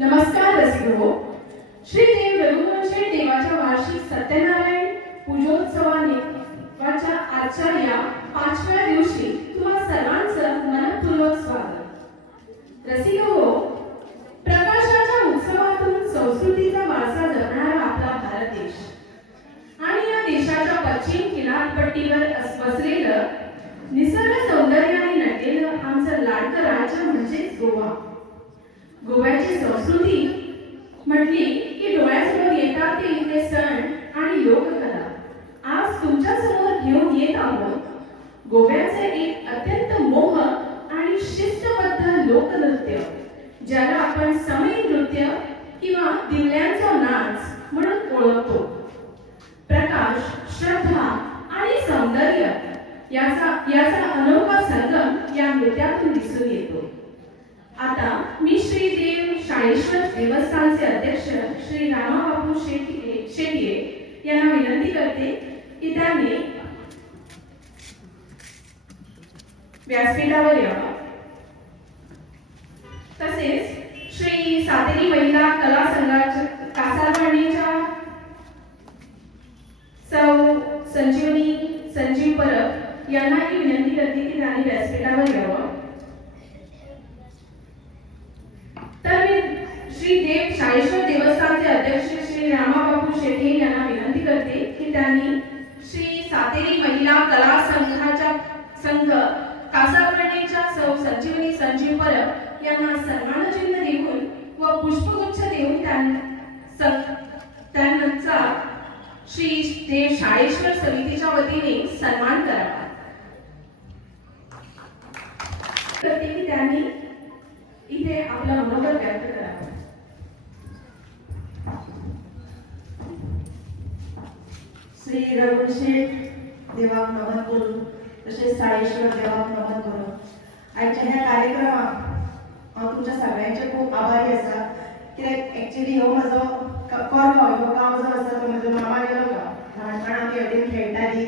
नमस्कार रसिको. श्री देव रघुवंशी देवाच्या वार्षिक सत्यनारायण पूजोत्सवाच्या आजच्या या 5व्या दिवशी तुम्हा सर्वांचं मनपूर्वक स्वागत. रसिको, प्रकाशाच्या उत्सवातून संस्कृतीचा वारसा जपणारा आपला भारत देश आणि या देशाच्या पश्चिम किनारपट्टीवर वसलेलं निसर्ग सौंदर्याने नटलेलं आमचं लाडकं राज्य म्हणजेच गोवा. गोव्याची संस्कृती म्हटली की डोळ्यासमोर येतात ते इथले सण आणि लोककला. आज तुमच्या समोर घेऊन येत आहोत गोव्याचे एक अत्यंत मोहक आणि शिस्तबद्ध लोकनृत्य, ज्याला आपण समय नृत्य किंवा दिवल्यांचा नाच म्हणून ओळखतो. प्रकाश, श्रद्धा आणि सौंदर्य याचा अनोखा संगम या नृत्यातून दिसून येतो. आता मी श्री देव शाळेश्वर देवस्थानचे अध्यक्ष श्री रामाबापू शेट्ये यांना विनंती करते की त्यांनी व्यासपीठावर यावं. तसेच श्री सातेरी महिला कला संघाच्या कासारवाडीच्या सौ संजीव परब यांनाही विनंती करते की त्यांनी व्यासपीठावर यावं. तर मी श्री देव शाळेश्वर देवस्थानचे अध्यक्ष श्री रामाबापू शेट्ये यांना विनंती करते की त्यांनी श्री सातेरी महिला कला संघाच्या कासारवाडीच्या सौ संजीव परब यांना सन्मानचिन्ह देऊन व पुष्पगुच्छ देऊन त्यांचा श्री देव शाळेश्वर समितीच्या वतीने सन्मान करावा. करते की त्यांनी इथे आपला मनोगत व्यक्त करावा. श्री रघुवंशी देवाक नमन करून तसेच साळेश्वर देवाक नमन करून आजच्या ह्या कार्यक्रमाक हांव तुमच्या सगळ्यांचे खूप आभारी आसा. कित्याक एक्चुअली हो म्हजो कर्म, हो गांव जो आसा तो म्हजो मामा गेलो गांव. ल्हानपण आमी हेवटेन खेळटालीं,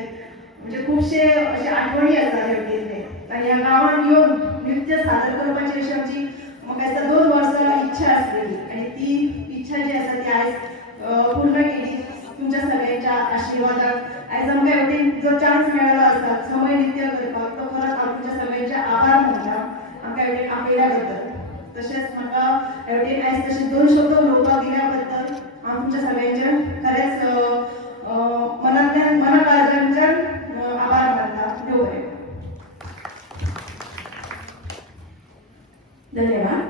म्हणजे खुबशे अशे आठवणी आसा हेवटेनले. आनी ह्या गांवांत येवन नृत्य सादर करपाची अशी आमची म्हाका दिसता 2 वर्सां इच्छा आसलेली आनी ती इच्छा जी आसा ती आयज पूर्ण केली तुमच्या सगळ्यांच्या आशिर्वादाक. आयज आमकां हेवटेन जो चान्स मेळ्ळो आसा समय नृत्य करपाक, तो खरोच हांव तुमच्या सगळ्यांचे आभार मानता आमकां हेवटेन आपयल्या बद्दल. तशेंच म्हाका हेवटेन आयज तशें 2 शब्द उलोवपाक दिल्या बद्दल हांव तुमच्या सगळ्यांचे खरेंच मनाकाळजांच्यान आभार मानता. देव बरें. धन्यवाद.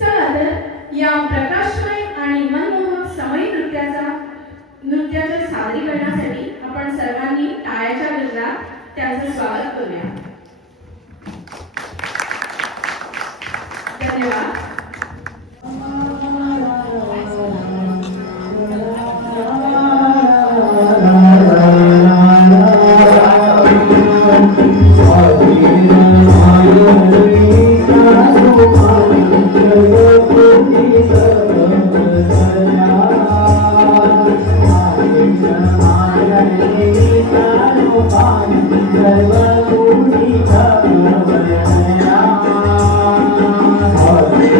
चला तर या प्रकाशमय आणि मनमोहक समय नृत्याच्या सादरीकरणासाठी आपण सर्वांनी टाळ्याच्या गजरात त्यांचं स्वागत करूया. धन्यवाद. Hare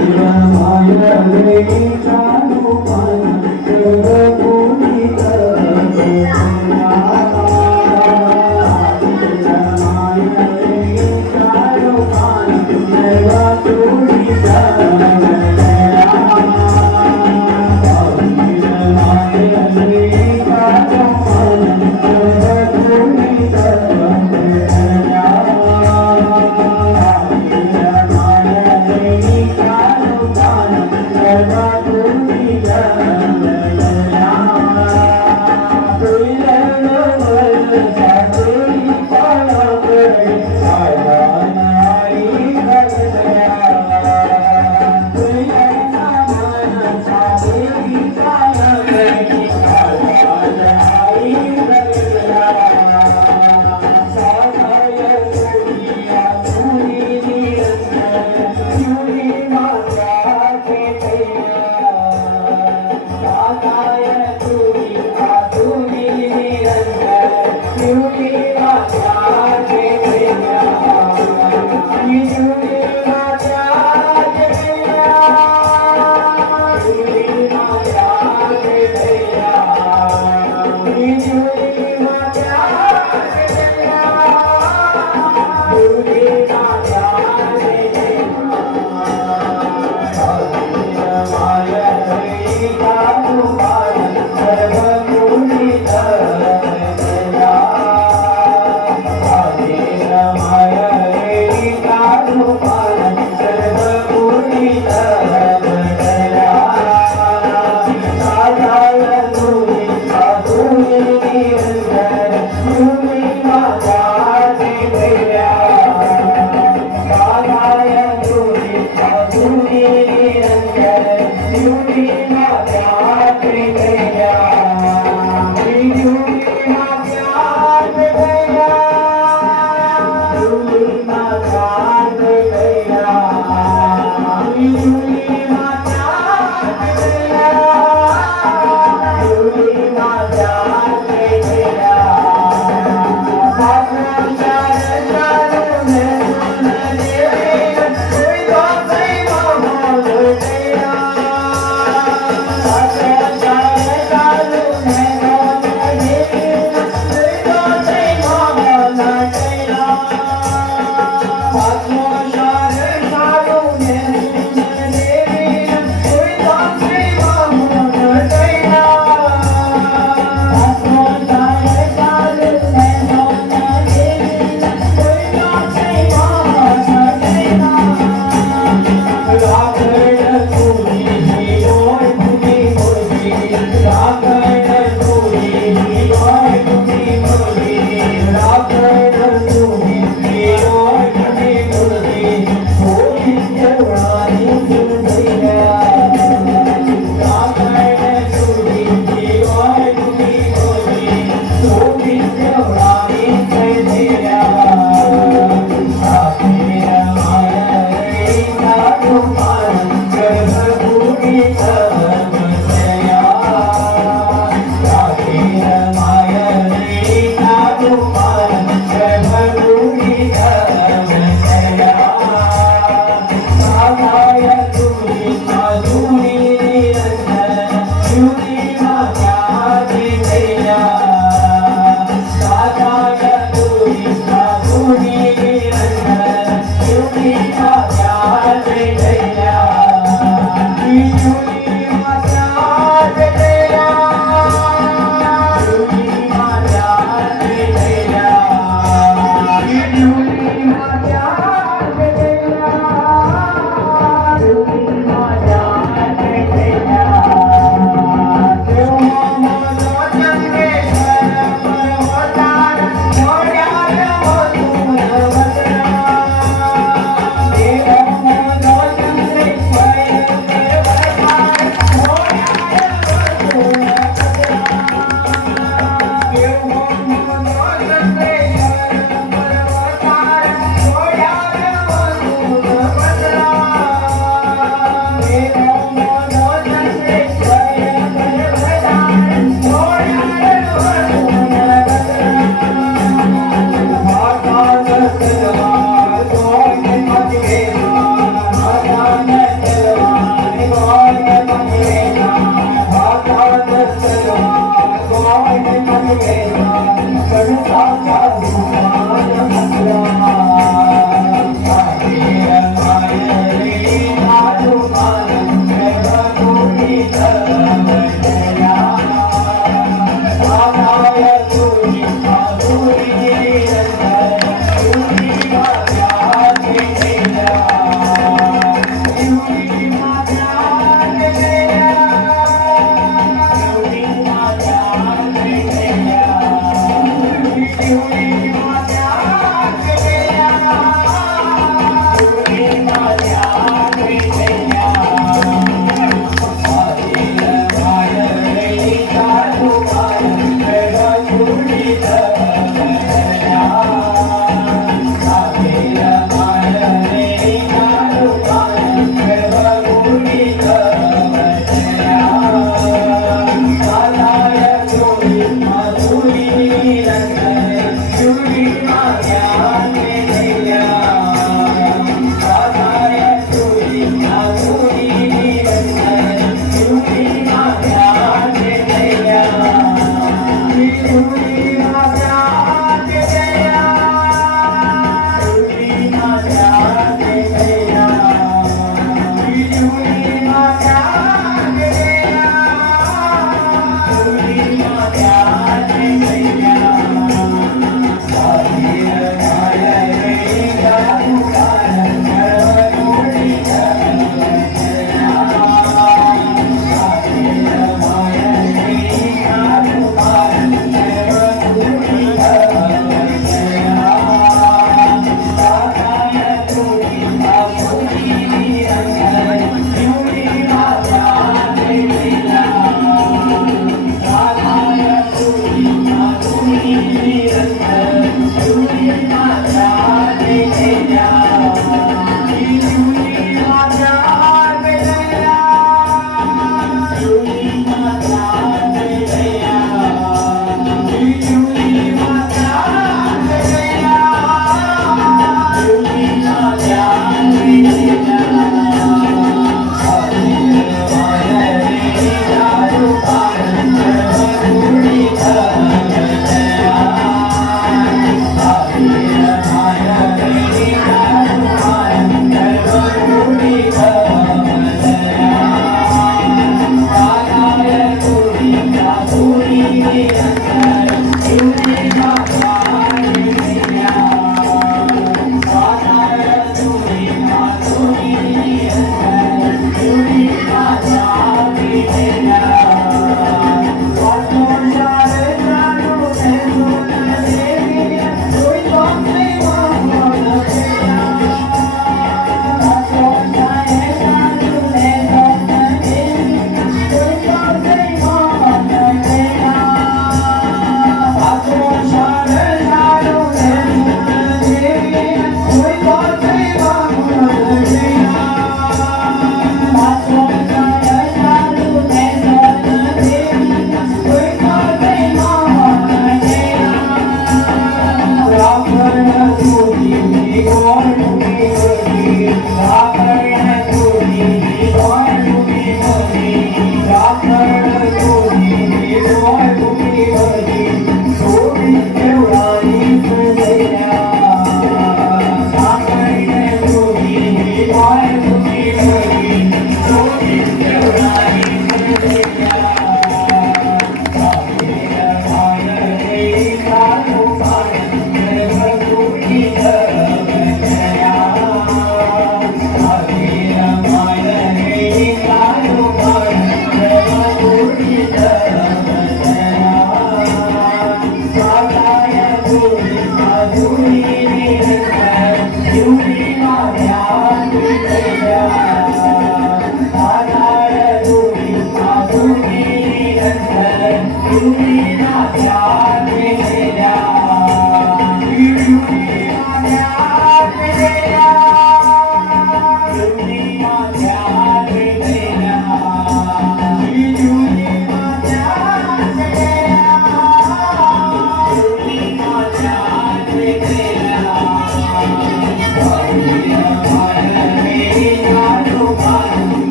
माझ्या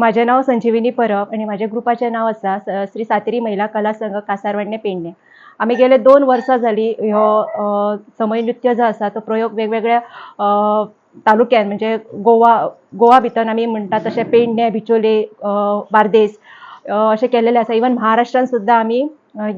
माझे नाव संजीविनी परब आणि माझ्या ग्रुपाचे नाव आसा श्री सातेरी महिला कला संघ कासारवडणे पेडणे. आम्ही गेले 2 वर्सां झाली ह्यो समय नृत्य जो आसा तो प्रयोग वेगवेगळ्या तालुक्यान म्हणजे गोवा भितर आमी म्हणटात तशें पेडणे, बिचोले, बार्देस अशें केलेले आसा. इवन महाराष्ट्रान सुद्दां आमी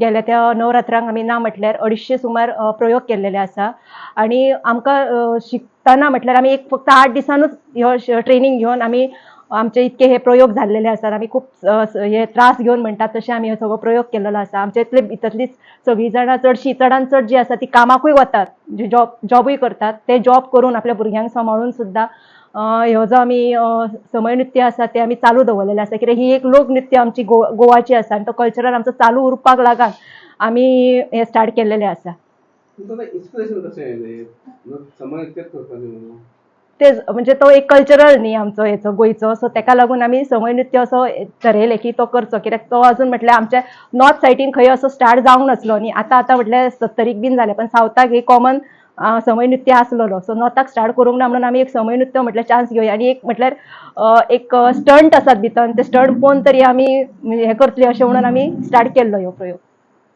गेल्या त्या नवरात्रांक आमी ना म्हटल्यार 250 सुमार प्रयोग केलेले आसा. आणि आमकां शिकतना म्हटल्यार आमी एक फक्त 8 दिसांनूच ह्यो ट्रेनिंग घेवन आमी आमचे इतके हे प्रयोग झालेले असतात. आम्ही खूप हे त्रास घेऊन म्हणतात तसे आम्ही हे सगळं प्रयोग केलेलो आसा. आमच्या इतले भितरलीच सगळीं जाणां चडान चड जी आसा ती कामाकूय वतात, जे जॉबूय करतात. ते जॉब करून आपल्या भुरग्यांक सांबाळून सुद्दां ह्यो जो आमी समय नृत्य आसा ते आमी चालू दवरलेले आसा. कित्याक ही एक लोकनृत्य आमची गोवाची आसा आणि तो कल्चरल आमचो चालू उरपाक लागून आमी हे स्टार्ट केलेले आसा. इन्स्पिरेशन कशें येलें समय नृत्य करपाचें म्हणून? तेच म्हणजे तो एक कल्चरल न्ही आमचो हेचो गोंयचो, सो तेका लागून आमी समय नृत्य असो ठरयलें की तो करचो. कित्याक तो अजून म्हटल्यार आमच्या नॉर्थ सायडीन खंय असो स्टार्ट जावंक नासलो न्ही. आतां म्हटल्यार 70क बीन जालें, पण सावथाक हे कॉमन समय नृत्य आसलेलो. सो नॉर्थाक स्टार्ट करूंक ना म्हणून आमी एक समय नृत्य म्हटल्यार चान्स घेवया आणि एक म्हटल्यार एक स्टंट आसात भितर, ते स्टंट पळोवन तरी आमी हे करतली अशें म्हणून आमी स्टार्ट केल्लो ह्यो प्रयोग.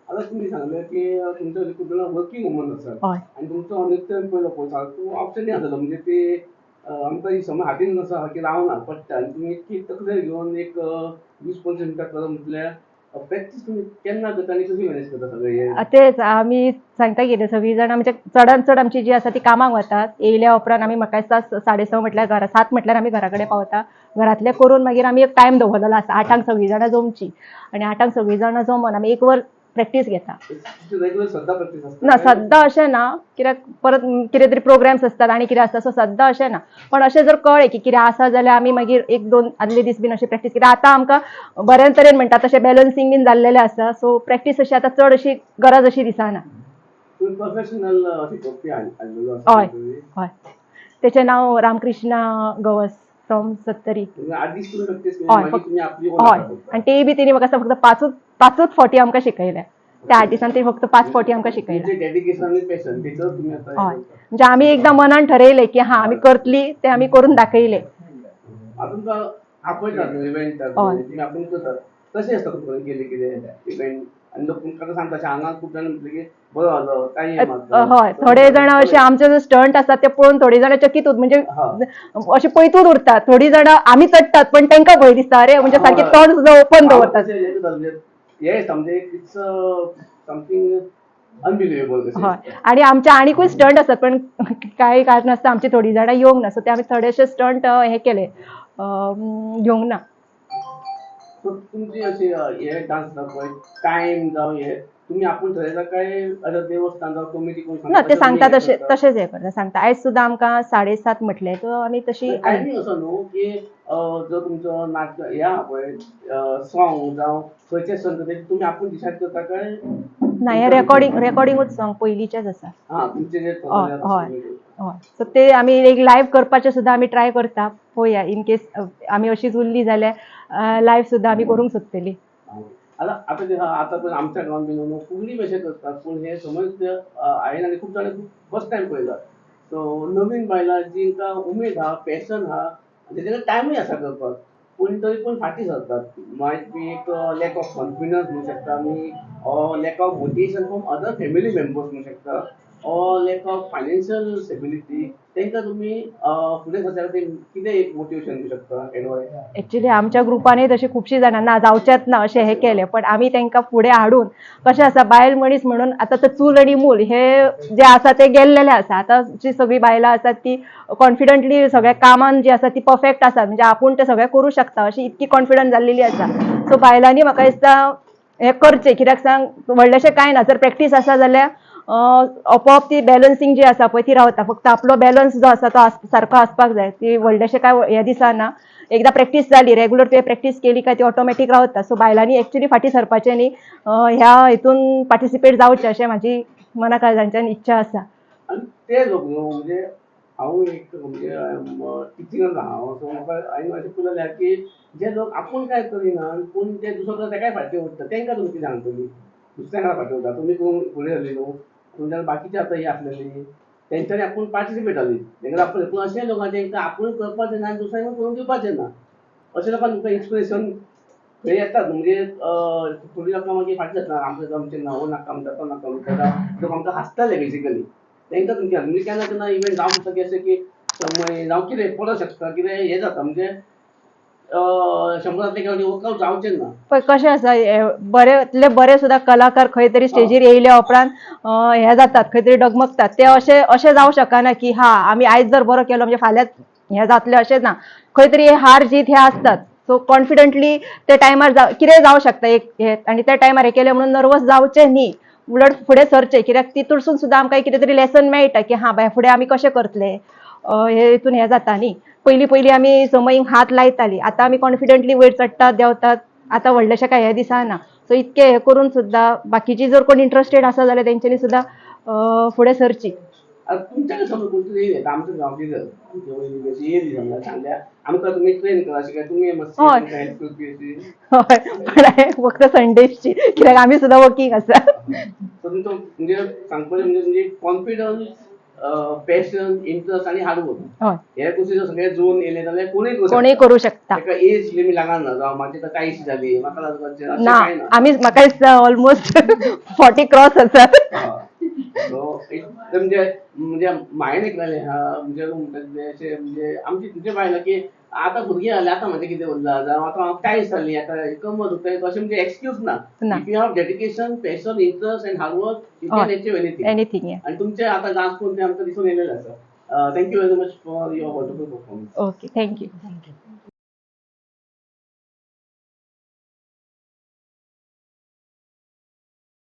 आता तुम्ही सांगले की तुमच्या खूप जण वर्किंग वुमन असतात आणि तुमचं नृत्य पयलो पळयता तो ऑप्शन आसलो म्हणजे ते आमकां ही समय हातीन आसा की रावना पडटा आनी तुमी इतकी तकलेर घेवन एक 20-25 मिनटां करप म्हटल्यार प्रॅक्टीस तुमी केन्ना करता आनी कशी मॅनेज करता सगळें? तेच आमी सांगता कितें सगळीं जाणां म्हणजे चडांत चड आमची जी आसा ती कामाक वतात. येयल्या उपरांत आमी म्हाका दिसता 6:30 म्हटल्यार 7 म्हटल्यार आमी घरा कडेन पावता. घरातले करून मागीर आमी एक टायम दवरलेलो आसा 8क सगळीं जाणां जमची आणि 8क सगळीं जाणां जमोन आमी 1 वर प्रॅक्टीस घेता. रेग्युलर सद्दां प्रॅक्टीस आसता ना सद्दां अशें ना, कित्याक परत कितें तरी प्रोग्राम्स आसतात आनी कितें आसता, सो सद्दां अशें ना. पण अशें जर कळ्ळें की कितें आसा जाल्यार आमी मागीर 1-2 आदले दीस बीन अशी प्रॅक्टीस कित्याक आतां आमकां बऱ्या तरेन म्हणटा तशें बॅलन्सिंग बीन जाल्लेलें आसा, सो प्रॅक्टीस अशी आतां चड अशी गरज अशी दिसना. तुम्ही प्रोफेशनल शिकोवपी आसलेलो आसा हय हय. तेचें नांव रामकृष्णा गवस फ्रॉम सत्तरी. तुम्ही 8 दीस तुम्ही प्रॅक्टीस केली हय मागीर तुम्ही आपली ओन हय. आसा करता. आनी तेय बी तेणी म्हाका फक्त पांचूच फावटी आमकां शिकयल्या. त्या 8 दिसान तेणी फक्त 5 फावटी आमकां शिकयल्या. तुमचे डेडिकेशन आणि पॅशन तेचो तुम्ही आता हे हय. करता. म्हणजे आमी एकदां मनान ठरयलें की हा आमी करतली, ते आमी करून दाखयलें. आता तुमकां आपयतात इव्हेंटाक तुम्ही आपण करतात कशें आसता तुमकां गेले कितें इव्हेंट आनी लोक तुमकां सांगता अशें हांगा खूब जाण म्हणटले की बरो जालो काय हय. थोडे जाण अशे आमचे जो स्टंट आसा ते पळोवन थोडी जाणां चकीत म्हणजे अशे पळयतूच उरतात. थोडी जाणां आमी चडटात पण तांकां भंय दिसता, अरे म्हणजे सारके तोंड सुद्दां ओपन दवरतात. हे म्हणजे इट्स समथींग अनबिलिव्हेबल. हय. आणि आमचे आनीकूय स्टंट आसात पण काही कारणास्तव आमची थोडी जाणां येवंक ना, सो ते आमी थोडेशे स्टंट हे केले घेवंक ना. तुमची अशी हे डान्स पळय टायम जावं हे तुम्ही आपण ठरयता काय अशें देवस्थान जावं कमिटी कोण ना ते सांगता तशेंच हे करता सांगता. आयज सुद्दां आमकां 7:30 म्हटलें सो आमी तशी टायमींग असो न्हू की जो तुमचो नाच हे आहा पळय सॉंग जावं खंयचे सण तुम्ही आपण डिसायड करता काय ना हे रेकॉर्डिंगूच सॉंग पयलींचेच आसा. हा तुमचे जे हय. सो ते आमी एक लायव्ह करपाचें सुद्दां आमी ट्राय करता. पळोवया इन केस आमी अशीच उरली जाल्यार लायव्ह सुद्दां आमी करूंक सोदतली. आता जे आता पण आमच्या गांवांत बीन न्हू फुगडी कशें करतात पूण हे समज हांवें आनी खूब जाणां फर्स्ट टायम पळयला. सो नवीन बायलां जिंकां उमेद आहा पॅशन आहा तेजेकडे टायमूय आसा करपाक पूण तरी पूण फाटीं सरतात. मायट बी एक लॅक ऑफ कॉन्फिडन्स म्हणू शकता आमी or lack of motivation from other family members म्हणू शकता or lack of financial stability. तांकां तुमी फुडें सरच्या खातीर कितें एक मोटिवेशन दिवं शकता एडवायस? एक्चुअली आमच्या ग्रुपांनी तशी खुबशीं जाणां ना जावचेंच ना अशें हे केलें, पण आमी तांकां फुडें हाडून कशें आसा बायल मनीस म्हणून आतां तर चूल आनी मूल हे जे आसा ते गेल्लेले आसा. आतां जी सगळीं बायलां आसात ती कॉन्फिडंटली सगळ्या कामान जी आसा ती परफेक्ट आसा, म्हणजे आपूण ते सगळें करूं शकता अशी इतकी कॉन्फिडंट जाल्लेली आसा. सो बायलांनी म्हाका दिसता हे करचें, कित्याक सांग व्हडलेशें कांय ना. जर प्रॅक्टीस आसा जाल्यार आपोआप ती बॅलन्सिंग जी आसा पळय ती रावता. फक्त आपलो बॅलन्स जो आसा तो सारको आसपाक जाय. ती व्हडलेशें काय हे दिसना. एकदा प्रॅक्टीस जाली रेग्युलर तुवें प्रॅक्टीस केली काय ती ऑटोमॅटीक रावता. सो बायलांनी एक्चुअली फाटीं सरपाचें न्ही, ह्या हितून पार्टिसिपेट जावचें अशें म्हाजी मना काळजांच्यान इच्छा आसा. आनी ते लोक न्हू म्हणजे हांव एक म्हणजे टिचिंगान आहा सो म्हाका हांवें अशें पळयलें की जे लोक आपूण काय करिना पूण जे दुसरो तेकाय फाटीं उरता तांकां तुमी कितें सांगतली? दुसऱ्या फाटीं उरता तुमी कोण फुडें सरली न्हू तुमच्या बाकीचे आतां हे आसलेली तेंच्यांनी आपूण पार्टिसिपेट जाली तांकां आपूण पूण अशे लोकांक तांकां आपूण करपाचें ना आनी दुसऱ्यांक करून दिवपाचें ना. अशे लोकांक तुमकां इन्स्पिरेशन खंय येतात म्हणजे थोडी लोकां मागीर फाटीं जाता आमचें जमचें ना हो नाका म्हणटा तो नाका म्हणटा लोक आमकां हांसताले बेजिकली. तांकां तुमच्या म्हणजे केन्ना केन्ना इव्हेंट जावंक शकता की अशें की जावं कितें पडों शकता कितें हें जाता म्हणजे 100 वर्कआउट जावचें ना. पण कशें आसा बरे सुद्दां कलाकार खंय तरी स्टेजीर येयल्या उपरांत हे जातात खंय तरी डगमगतात. ते अशें जावं शकना की हा आमी आयज जर बरो केलो म्हणजे फाल्यां हें जातलें अशें ना. खंय तरी हार जीत हे आसतात. सो कॉन्फिडंटली ते टायमार कितेंय जावं शकता एक हे आनी त्या टायमार हे केलें म्हणून नर्वस जावचें न्ही. उलट फुडें सरचें, कित्याक तितूरसून सुद्दां आमकां कितें तरी लेसन मेळटा की हा बाय फुडें आमी कशें करतले हे हितून हें जाता न्ही. पयलीं आमी समयीक हात लायतालीं, आतां आमी कॉन्फिडंटली वयर चडटात देंवतात. आतां व्हडलेशें काय हें दिसना. सो इतके हे करून सुद्दां बाकीची जर कोण इंट्रस्टेड आसा जाल्यार तेंच्यांनी सुद्दां फुडें सरची. तुमच्याकडे समज कोणतरी येयले आमच्या गांवची जर आमच्या वयली अशी येयली समजा सांगल्या आमकां तुमी ट्रेन करा अशें काय तुमी मातशें हेल्प करपी अशी? हय पण हांवें फक्त संडेची, कित्याक आमी सुद्दां वर्किंग आसा. सो तुमचो म्हणजे सांगपाचें म्हणजे कॉन्फिडन्स पॅशन इंट्रस्ट आनी हार्डवर्क हे गोश्टी जर सगळे जोन येयले जाल्यार कोणूय करूं शकता. ताका एज लिमीट लागना जावं म्हाजी आतां 40 जाली म्हाका लागपाचें अशें ना कांय ना. आमी म्हाका दिसता ऑलमोस्ट 40 क्रॉस आसात. म्हणजे हांवें ऐकलेलें आहा म्हणजे अशें म्हणजे आमची तुमचे बायलां की आतां भुरगीं जालीं आतां म्हाजें कितें उरलां जावं आतां हांव 40 जालीं आतां कमर दुखता अशें म्हणजे एक्सक्यूज ना. If you have dedication passion interest end hard work you can achieve anything. आनी तुमचे आतां डान्स करून तें आमकां दिसून येयलेलें आसा. Thank you very much for your wonderful performance. Okay thank you.